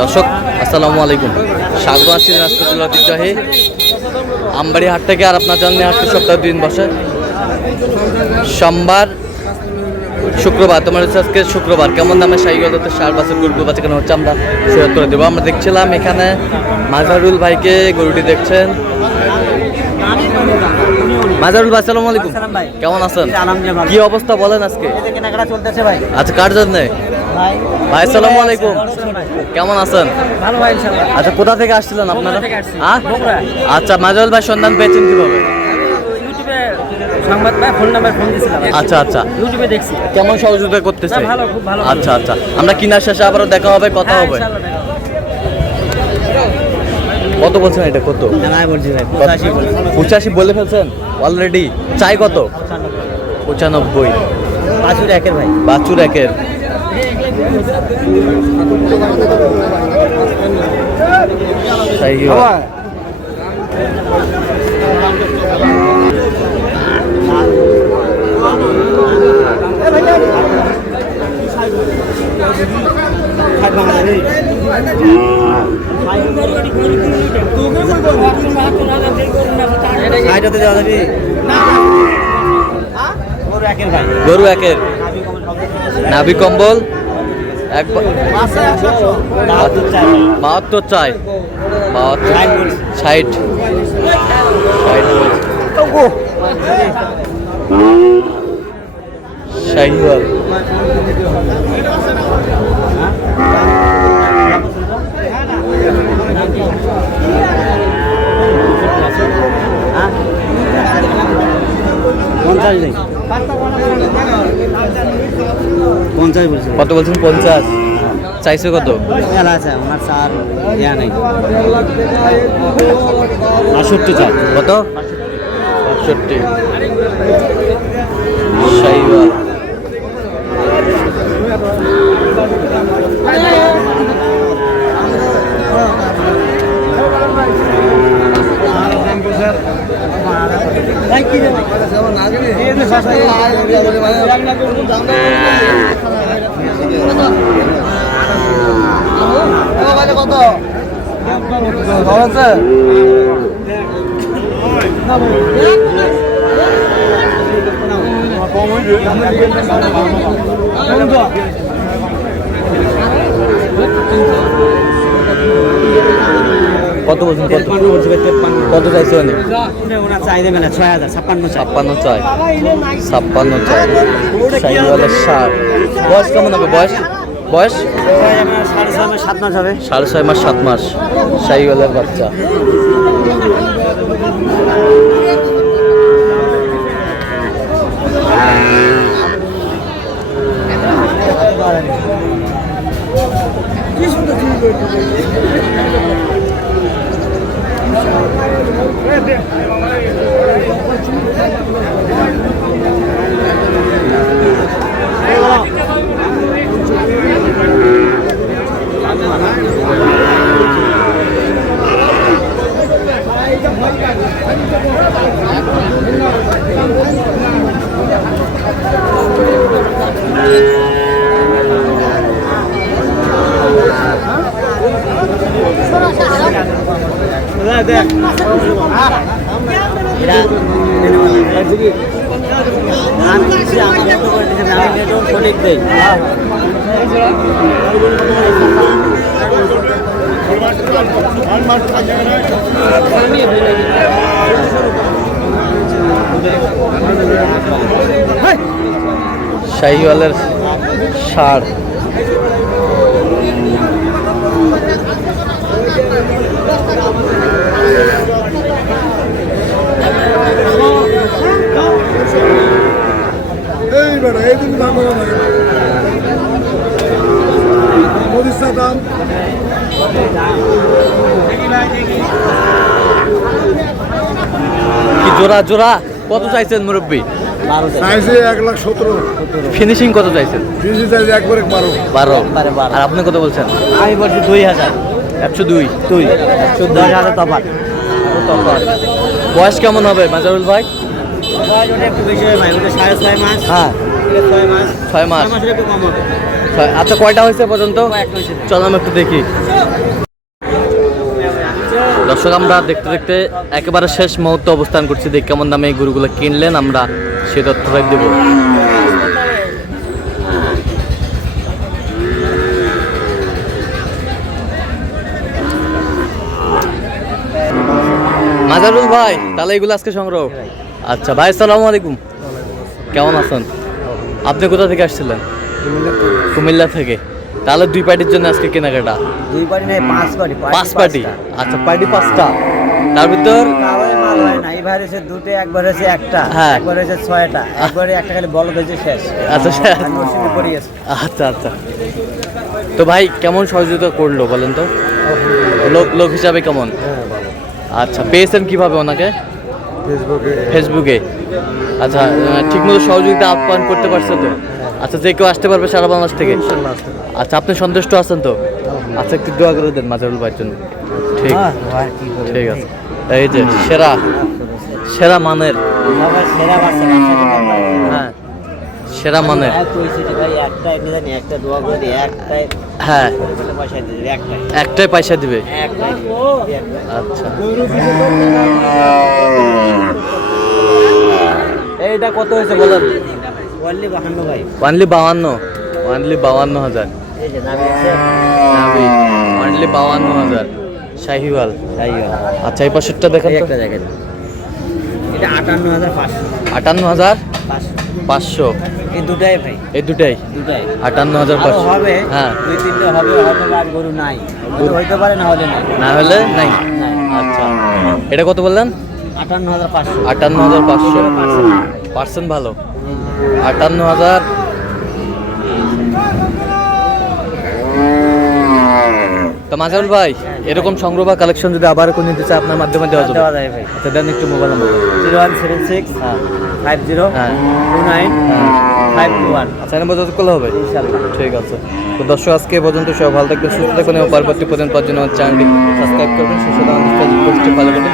দর্শক আসসালামু আলাইকুম, স্বাগত আছি দিনাজপুর ঐতিহ্যবাহী আমবাড়ি হাট থেকে। আর আপনার জানেন আজকে সপ্তাহে 2 দিন বসে, সোমবার শুক্রবার। তোমার হচ্ছে আজকে শুক্রবার। কেমন দামে সাইকেল হতে 4 বছর গরু বাচ্চা কেন হচ্ছে আমরা শেয়ার করে দেবো। আমরা দেখছিলাম এখানে মাজারুল ভাইকে গরুটি দেখছেন। মাজারুল ভাই আসসালামু আলাইকুম, কেমন আছেন? কি অবস্থা বলেন আজকে? আচ্ছা, কার জন্য ভাই? আসসালামু আলাইকুম, কেমন আছেন? আচ্ছা, কোথা থেকে আসছিলেন আপনারা? আচ্ছা, মাজারুল ভাই সন্ধান পেয়েছেন কিভাবে? আচ্ছা আচ্ছা, ইউটিউবে দেখছি। কেমন সহযোগিতা করতেছে? আচ্ছা আচ্ছা, আমরা কিনার শেষে আবারও দেখা হবে, কথা হবে। কত বলছেন এটা? কত? 85 বলে ফেলছেন অলরেডি। চাই কত? 95। বাছুর একের ভাই, বাছুর একের। গরু একের, নাভি কম্বল 72 চাই। 60 শাহিওয়াল। কত বলছেন? 50 চাইছে কত? চাই কত? 65 শাহিওয়াল। কত বলছেন? কত চাইছে? চাই দেবে না 56 চাই। 56 চাই। শাহিওয়ালের ষাঁড়। বয়স কেমন হবে? বয়স 7.5 মাস হবে। 6.5 মাস 7 মাস শাহিওয়ালের বাচ্চা। শাহিওয়ালের ষাঁড়। জোড়া জোড়া কত চাইছেন মুরব্বী? 1,17,000। ফিনিশিং কত চাইছেন? একবারে 12। আর আপনি কত বলছেন? আমি বলছি 2,000। 102। 10,000 তফাৎ। বয়স কেমন হবে মাজারুল ভাই? একটু বেশি হয় ভাই, 6.5 মাস। হ্যাঁ, 6 মাস। 6 মাস। একটু কম হবে। আচ্ছা কয়টা হয়েছে পর্যন্ত? একটা হয়েছে। চলো আমরা একটু দেখি। দর্শক আমরা দেখতে দেখতে একেবারে শেষ মুহূর্তে অবস্থান করছি, দেখ কেমন দামে এই গরুগুলো কিনলেন আমরা সে তথ্যটাই দেবো। মাজারুল ভাই, তাহলে এগুলো আজকে সংগ্রহ। আচ্ছা ভাই, আসসালামু আলাইকুম, কেমন আছেন? আপনি কোথা থেকে আসছিলেন? কুমিল্লা থেকে। তাহলে 2 পার্টির জন্য আজকে কেনাকাটা? 2 পার্টি নাই, 5 পার্টি। 5 পার্টি? আচ্ছা, পার্টি 5টা, তার ভিতর কারোর মাল হয় না, এবার হচ্ছে 2টে, একবার হচ্ছে একটা, হ্যাঁ। একবার হচ্ছে 6টা, একবারে একটা খালি বলদ হয়েছে শেষ। আচ্ছা আর মৌসুমে পড়ে গেছে। আচ্ছা আচ্ছা। তো ভাই কেমন সহযোগিতা করলো বলেন তো, লোক লোক হিসাবে কেমন? আচ্ছা, পেয়েছেন কিভাবে ওনাকে? ফেসবুকে। আচ্ছা, ঠিকমতো সহযোগিতা আপ্যায়ন করতে পারছে তো? আচ্ছা, যে কেউ আসতে পারবে সারা বাংলাদেশ থেকে? আচ্ছা, আপনি সন্তুষ্ট আছেন তো? আচ্ছা, একটু দোয়া করে দেন মাজারুল ভাইয়ের জন্য। ঠিক ঠিক আছে। এই যে সেরা সেরা মানের, সেরা বাচ্চা, হ্যাঁ সেরা মানের, ভাই একটাই নিয়ে জানি, একটা দোয়া করে দিই, একটাই হ্যাঁ পয়সা দিয়ে দিই, একটাই একটাই পয়সা দিবে। একটাই। আচ্ছা, এইটা কত হয়েছে বলেন? ওয়ানলি 52 ভাই। Only 52, only 52,000। এই যে নাম আছে নাভি ওয়ানলি 52,000, শাহিওয়াল। আচ্ছা, এই পাশেরটা দেখেন তো। একটা জায়গায় এটা 58,500। 58,500। এই দুটাই ভাই, এই দুটাই দুটাই 58,500। হবে। হ্যাঁ, 2-3টে হবে, হয়তো আর গরু নাই, গরু হইতে পারে, না হলে নাই। না হলে নাই। নাই। আচ্ছা, এটা কত বললেন? 58,500। 58,500। পার্সেন্ট ভালো। 58,000। তো মাজারুল ভাই, এরকম সংগ্রহ বা কালেকশন যদি আবার কোনো নিতে চায় আপনার মাধ্যমে দেওয়া যাবে? দেওয়া যায় ভাই। আচ্ছা, দেন একটু মোবাইল নাম্বার। 0176 হ্যাঁ 50 হ্যাঁ 29 হ্যাঁ। 521। আচ্ছা, এর মধ্যে করলে হবে ইনশাআল্লাহ। ঠিক আছে। তো দর্শক, আজকে এ পর্যন্ত সবাই ভালো থাকবেন, সুস্থ থাকবেন এবং পরবর্তী পর্যন্ত পাওয়ার জন্য আমার চ্যানেলটি সাবস্ক্রাইব করবেন, সুস্থ থাকবেন, ফলো করবেন।